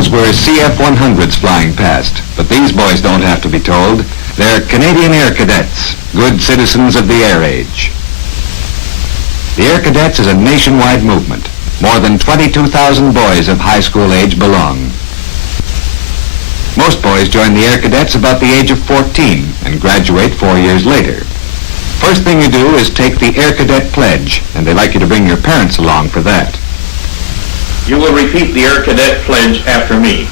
those were CF-100s flying past, but these boys don't have to be told. They're Canadian Air Cadets, good citizens of the air age. The Air Cadets is a nationwide movement. More than 22,000 boys of high school age belong. Most boys join the Air Cadets about the age of 14 and graduate 4 years later. First thing you do is take the Air Cadet Pledge, and they like you to bring your parents along for that. You will repeat the Air Cadet Pledge after me.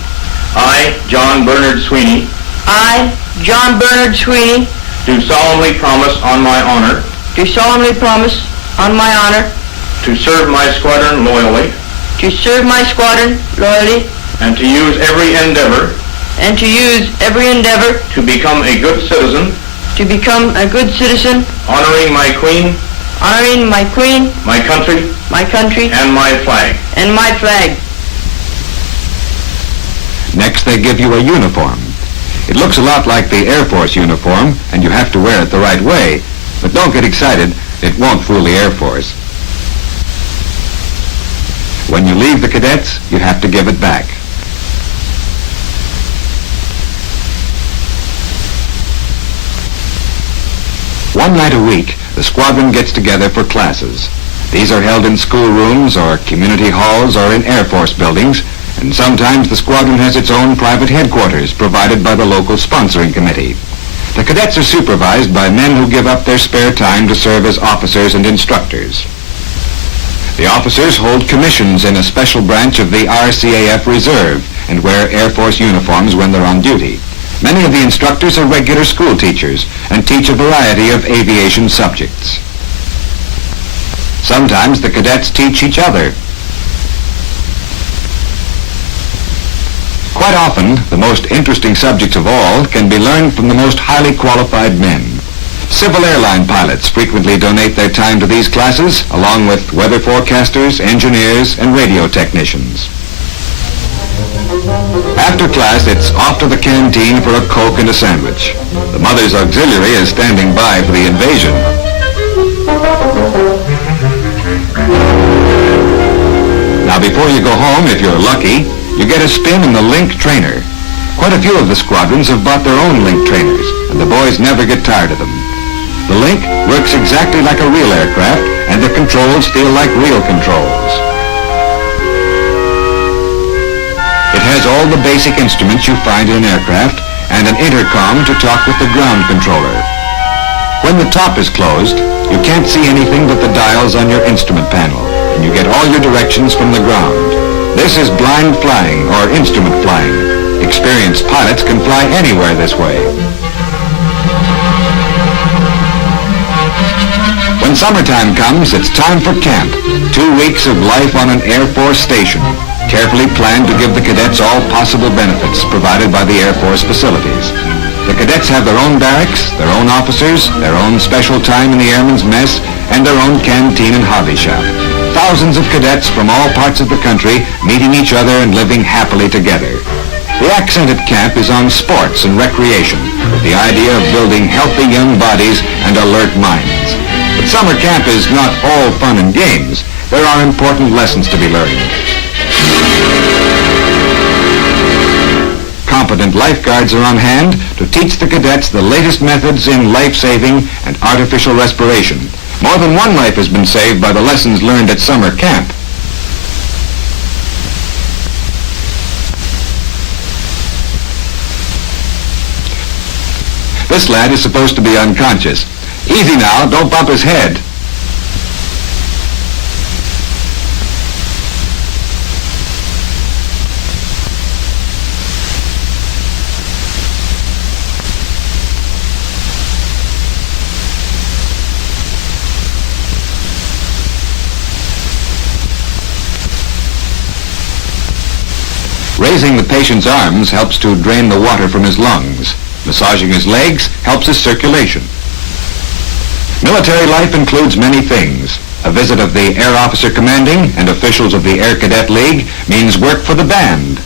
I, John Bernard Sweeney, I, John Bernard Sweeney, do solemnly promise on my honor do solemnly promise on my honor to serve my squadron loyally to serve my squadron loyally and to use every endeavor to become a good citizen, honoring my queen, my country, and my flag. Next, they give you a uniform. It looks a lot like the Air Force uniform, and you have to wear it the right way. But don't get excited. It won't fool the Air Force. When you leave the cadets, you have to give it back. One night a week, the squadron gets together for classes. These are held in schoolrooms or community halls or in Air Force buildings, and sometimes the squadron has its own private headquarters provided by the local sponsoring committee. The cadets are supervised by men who give up their spare time to serve as officers and instructors. The officers hold commissions in a special branch of the RCAF Reserve and wear Air Force uniforms when they're on duty. Many of the instructors are regular school teachers and teach a variety of aviation subjects. Sometimes the cadets teach each other. Quite often, the most interesting subjects of all can be learned from the most highly qualified men. Civil airline pilots frequently donate their time to these classes, along with weather forecasters, engineers, and radio technicians. After class, it's off to the canteen for a Coke and a sandwich. The Mother's Auxiliary is standing by for the invasion. Now, before you go home, if you're lucky, you get a spin in the Link trainer. Quite a few of the squadrons have bought their own Link trainers, and the boys never get tired of them. The Link works exactly like a real aircraft, and the controls feel like real controls. It has all the basic instruments you find in an aircraft, and an intercom to talk with the ground controller. When the top is closed, you can't see anything but the dials on your instrument panel, and you get all your directions from the ground. This is blind flying, or instrument flying. Experienced pilots can fly anywhere this way. When summertime comes, it's time for camp. 2 weeks of life on an Air Force station, carefully planned to give the cadets all possible benefits provided by the Air Force facilities. The cadets have their own barracks, their own officers, their own special time in the Airmen's Mess, and their own canteen and hobby shop. Thousands of cadets from all parts of the country meeting each other and living happily together. The accent at camp is on sports and recreation, with the idea of building healthy young bodies and alert minds. But summer camp is not all fun and games. There are important lessons to be learned. Competent lifeguards are on hand to teach the cadets the latest methods in life-saving and artificial respiration. More than one life has been saved by the lessons learned at summer camp. This lad is supposed to be unconscious. Easy now, don't bump his head. Raising the patient's arms helps to drain the water from his lungs. Massaging his legs helps his circulation. Military life includes many things. A visit of the Air Officer Commanding and officials of the Air Cadet League means work for the band.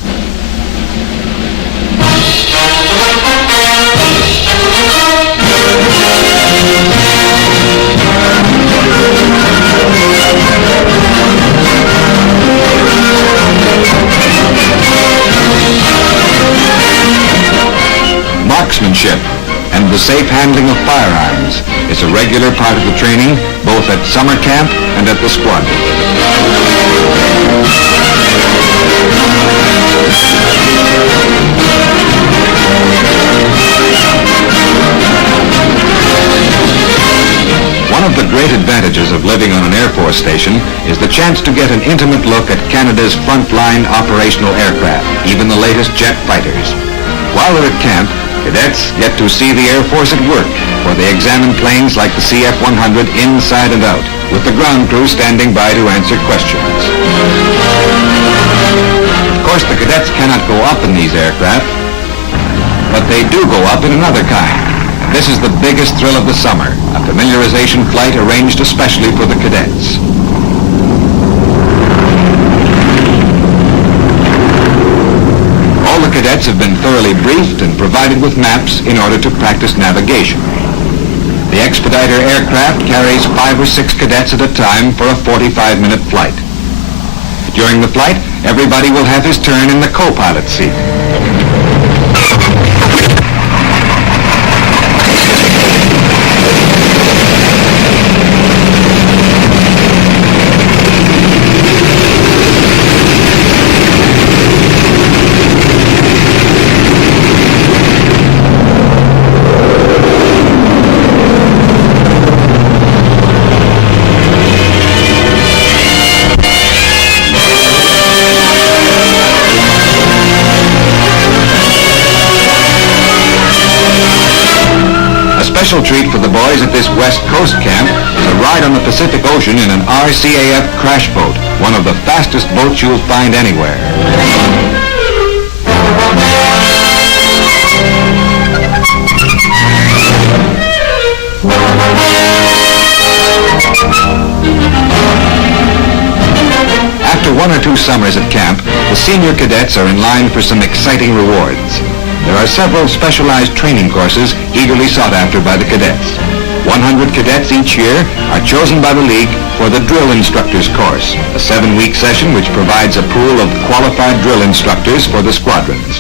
the safe handling of firearms is a regular part of the training, both at summer camp and at the squadron. One of the great advantages of living on an Air Force station is the chance to get an intimate look at Canada's frontline operational aircraft, even the latest jet fighters. While they're at camp, cadets get to see the Air Force at work, where they examine planes like the CF-100 inside and out, with the ground crew standing by to answer questions. Of course, the cadets cannot go up in these aircraft, but they do go up in another kind. This is the biggest thrill of the summer, a familiarization flight arranged especially for the cadets. All the cadets have been thoroughly briefed and provided with maps in order to practice navigation. The Expediter aircraft carries 5 or 6 cadets at a time for a 45-minute flight. During the flight, everybody will have his turn in the co-pilot seat. A special treat for the boys at this West Coast camp is a ride on the Pacific Ocean in an RCAF crash boat, one of the fastest boats you'll find anywhere. After 1 or 2 summers at camp, the senior cadets are in line for some exciting rewards. There are several specialized training courses eagerly sought after by the cadets. 100 cadets each year are chosen by the League for the Drill Instructors course, a 7-week session which provides a pool of qualified drill instructors for the squadrons.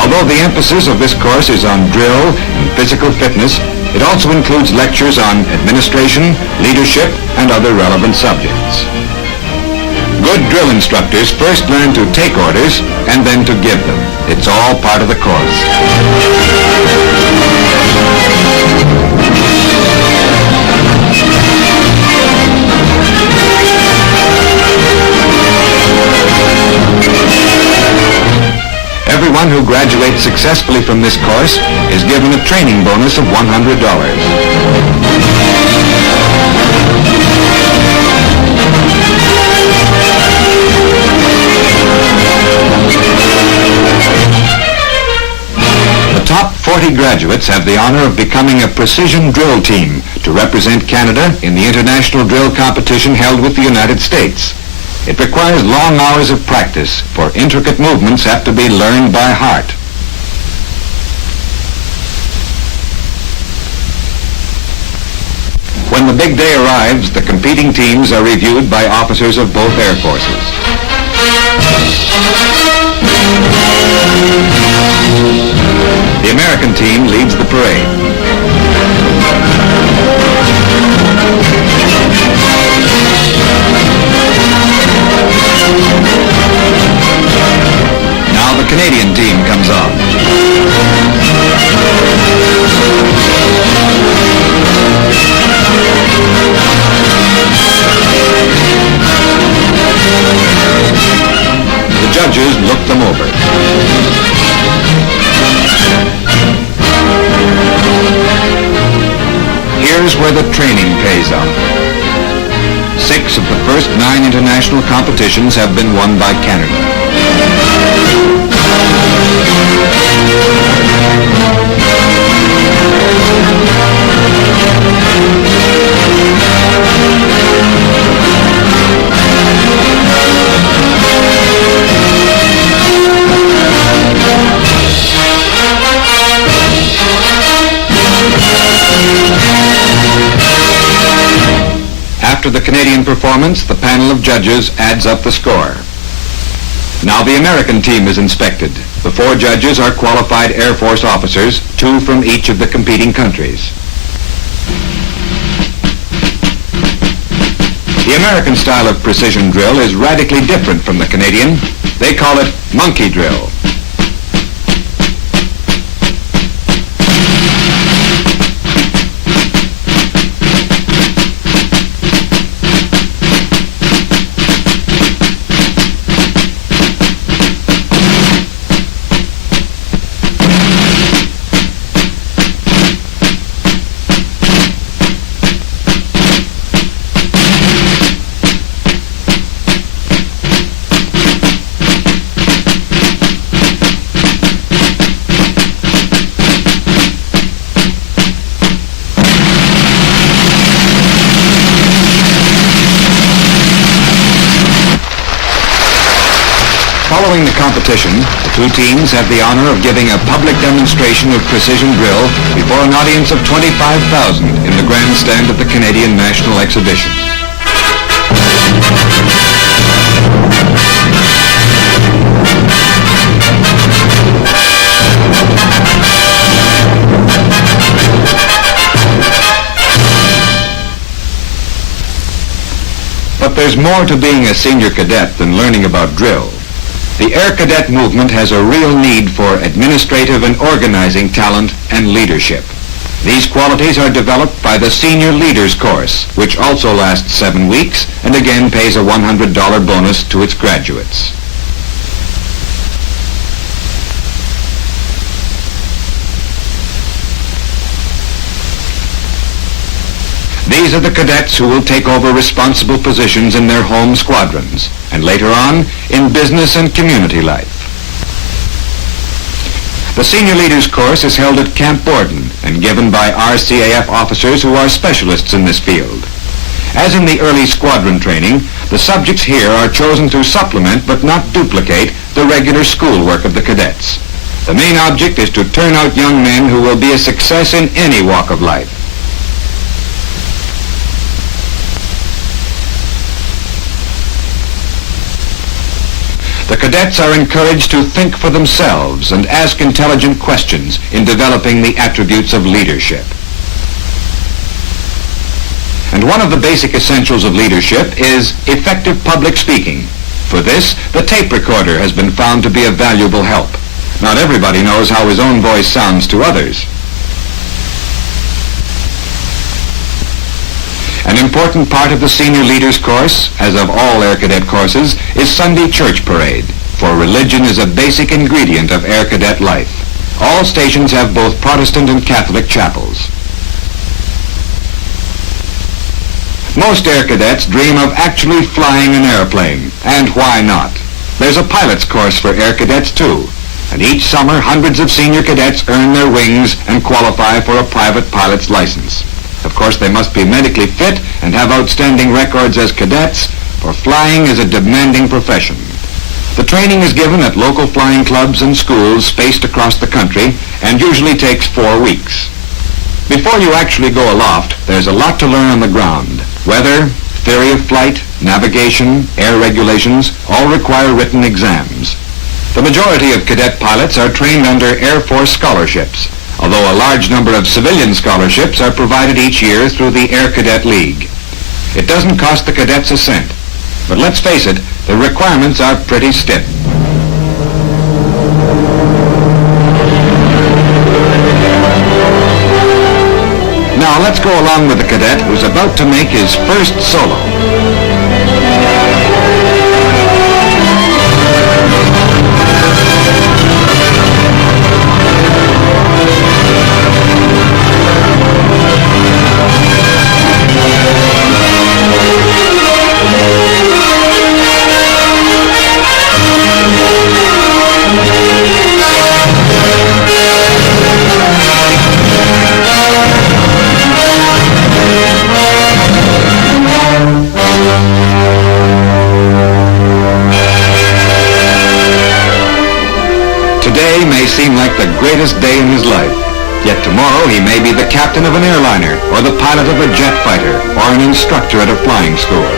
Although the emphasis of this course is on drill and physical fitness, it also includes lectures on administration, leadership, and other relevant subjects. Good drill instructors first learn to take orders and then to give them. It's all part of the course. Everyone who graduates successfully from this course is given a training bonus of $100. The top 40 graduates have the honor of becoming a precision drill team to represent Canada in the international drill competition held with the United States. It requires long hours of practice, for intricate movements have to be learned by heart. When the big day arrives, the competing teams are reviewed by officers of both air forces. The American team leads the parade. Now the Canadian team comes on. The judges look them over. Here's where the training pays off. 6 of the first 9 international competitions have been won by Canada. After the Canadian performance, the panel of judges adds up the score. Now the American team is inspected. The 4 judges are qualified Air Force officers 2 from each of the competing countries. The American style of precision drill is radically different from the Canadian. They call it monkey drill. Following the competition, the 2 teams have the honor of giving a public demonstration of precision drill before an audience of 25,000 in the grandstand of the Canadian National Exhibition. But there's more to being a senior cadet than learning about drill. The Air Cadet movement has a real need for administrative and organizing talent and leadership. These qualities are developed by the Senior Leaders course, which also lasts 7 weeks and again pays a $100 bonus to its graduates. These are the cadets who will take over responsible positions in their home squadrons, and later on, in business and community life. The Senior Leaders course is held at Camp Borden and given by RCAF officers who are specialists in this field. As in the early squadron training, the subjects here are chosen to supplement but not duplicate the regular schoolwork of the cadets. The main object is to turn out young men who will be a success in any walk of life. The cadets are encouraged to think for themselves and ask intelligent questions in developing the attributes of leadership. And one of the basic essentials of leadership is effective public speaking. For this, the tape recorder has been found to be a valuable help. Not everybody knows how his own voice sounds to others. An important part of the Senior Leaders course, as of all Air Cadet courses, is Sunday church parade, for religion is a basic ingredient of Air Cadet life. All stations have both Protestant and Catholic chapels. Most Air Cadets dream of actually flying an airplane, and why not? There's a pilot's course for Air Cadets too, and each summer hundreds of senior cadets earn their wings and qualify for a private pilot's license. Of course, they must be medically fit and have outstanding records as cadets, for flying is a demanding profession. The training is given at local flying clubs and schools spaced across the country and usually takes 4 weeks. Before you actually go aloft, there's a lot to learn on the ground. Weather, theory of flight, navigation, air regulations all require written exams. The majority of cadet pilots are trained under Air Force scholarships, although a large number of civilian scholarships are provided each year through the Air Cadet League. It doesn't cost the cadets a cent, but let's face it, the requirements are pretty stiff. Now let's go along with the cadet who's about to make his first solo. Today may seem like the greatest day in his life, yet tomorrow he may be the captain of an airliner, or the pilot of a jet fighter, or an instructor at a flying school.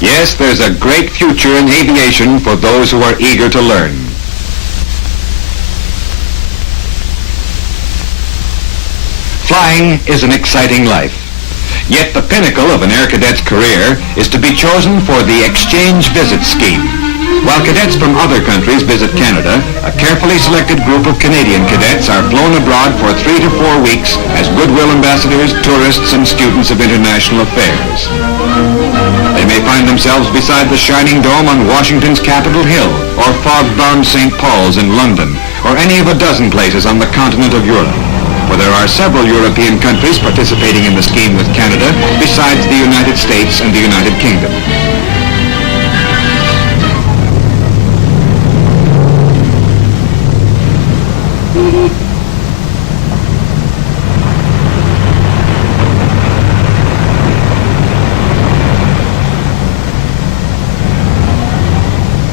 Yes, there's a great future in aviation for those who are eager to learn. Flying is an exciting life. Yet the pinnacle of an Air Cadet's career is to be chosen for the exchange visit scheme. While cadets from other countries visit Canada, a carefully selected group of Canadian cadets are flown abroad for 3 to 4 weeks as goodwill ambassadors, tourists, and students of international affairs. They may find themselves beside the shining dome on Washington's Capitol Hill, or fog-bound St. Paul's in London, or any of a dozen places on the continent of Europe. For there are several European countries participating in the scheme with Canada, besides the United States and the United Kingdom.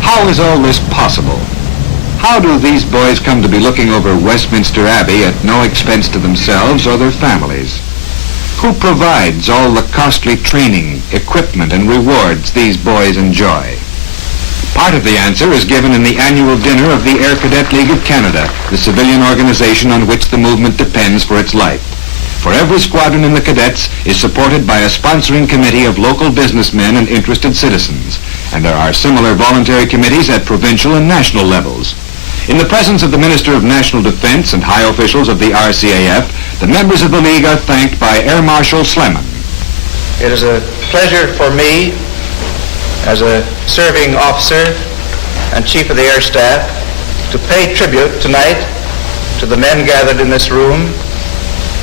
How is all this possible? How do these boys come to be looking over Westminster Abbey at no expense to themselves or their families? Who provides all the costly training, equipment, and rewards these boys enjoy? Part of the answer is given in the annual dinner of the Air Cadet League of Canada, the civilian organization on which the movement depends for its life. For every squadron in the cadets is supported by a sponsoring committee of local businessmen and interested citizens, and there are similar voluntary committees at provincial and national levels. In the presence of the Minister of National Defense and high officials of the RCAF, the members of the League are thanked by Air Marshal Sleman. It is a pleasure for me, as a serving officer and Chief of the Air Staff, to pay tribute tonight to the men gathered in this room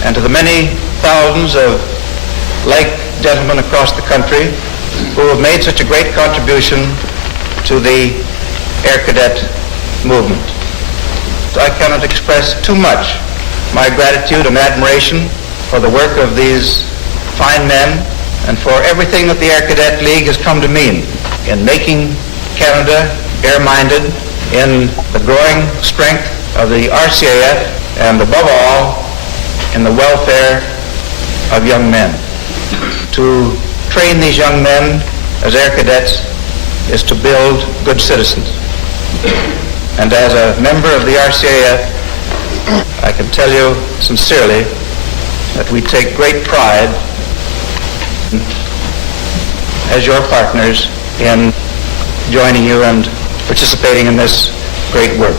and to the many thousands of like gentlemen across the country who have made such a great contribution to the Air Cadet movement. I cannot express too much my gratitude and admiration for the work of these fine men and for everything that the Air Cadet League has come to mean in making Canada air-minded, in the growing strength of the RCAF, and above all, in the welfare of young men. To train these young men as Air Cadets is to build good citizens. And as a member of the RCAF, I can tell you sincerely that we take great pride as your partners in joining you and participating in this great work.